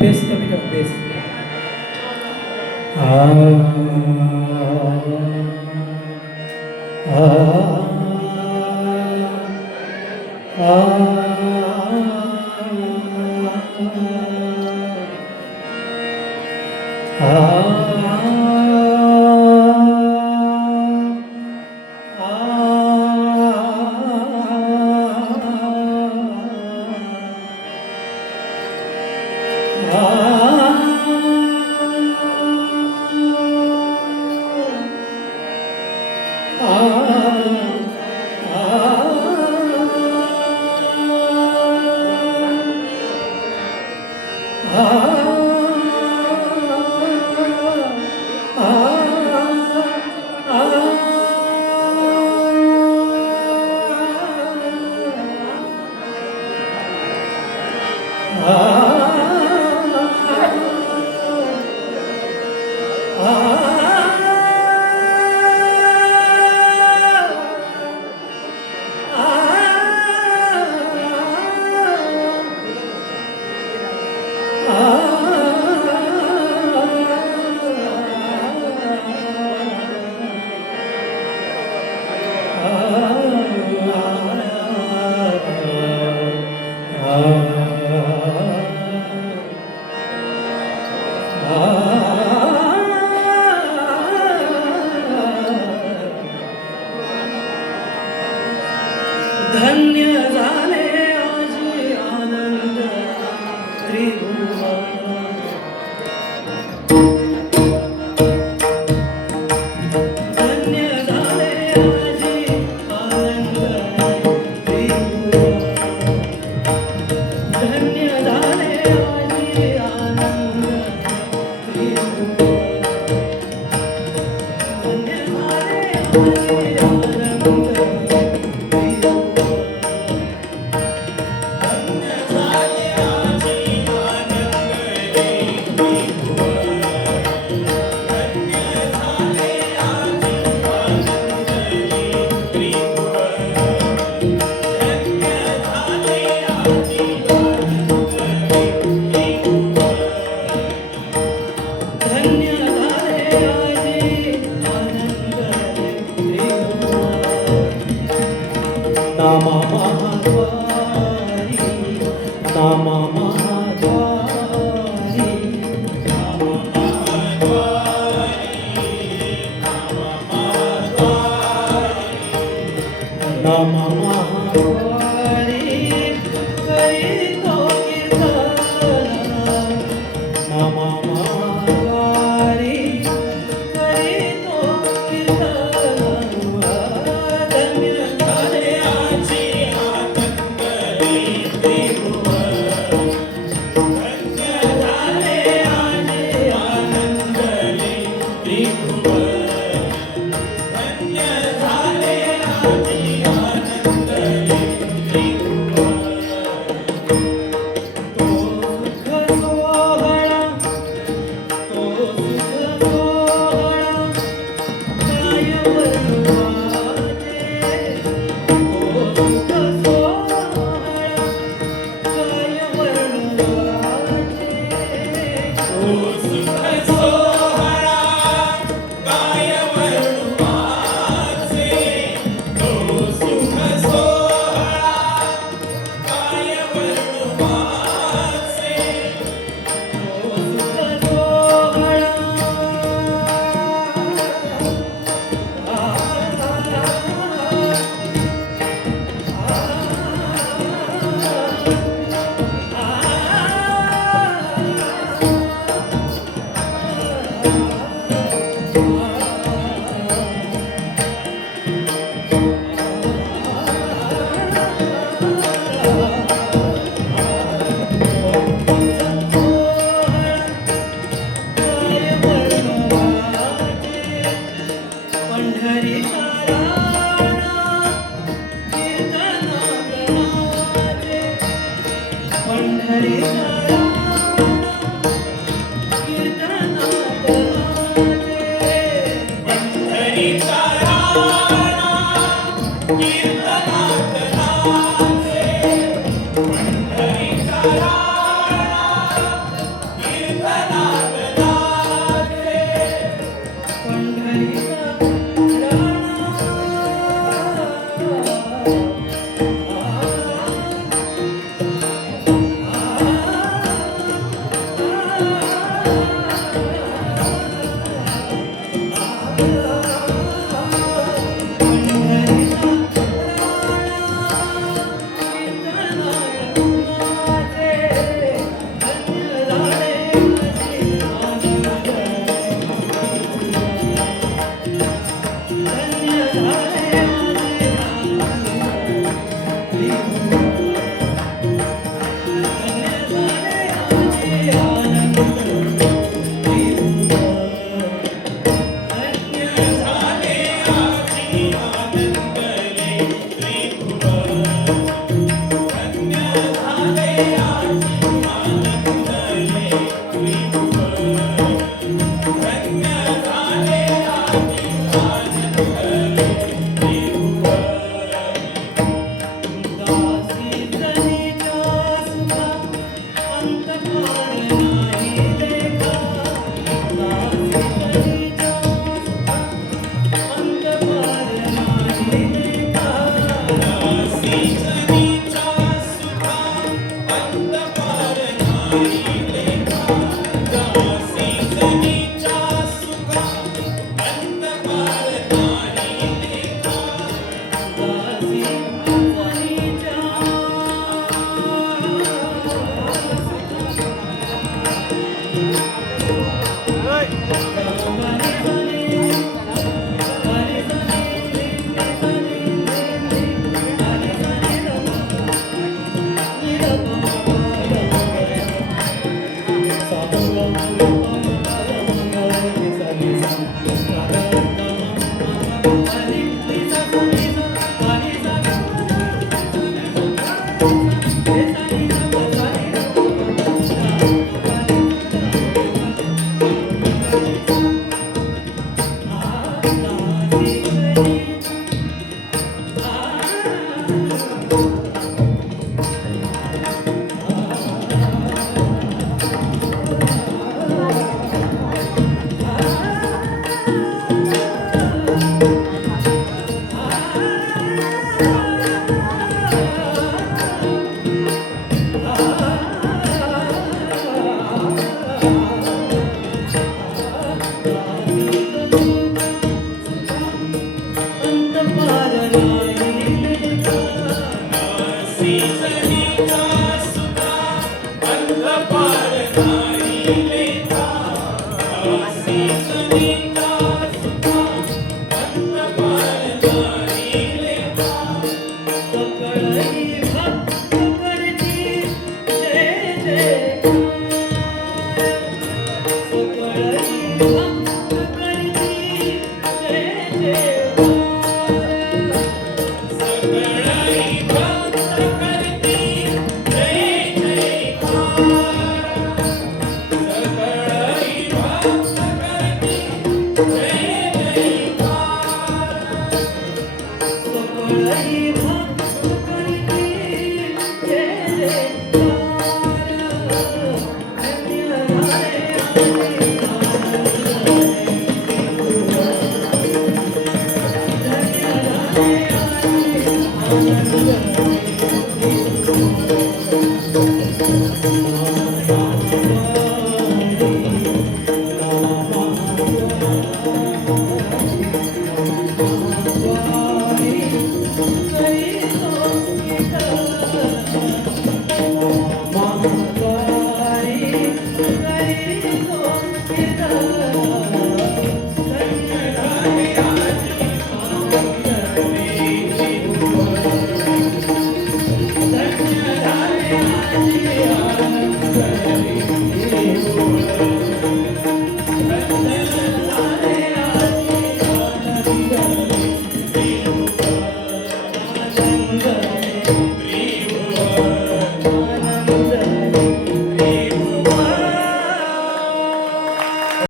বেশ কবিটা বেশ আ আ আ धन्य जा Namah. Thank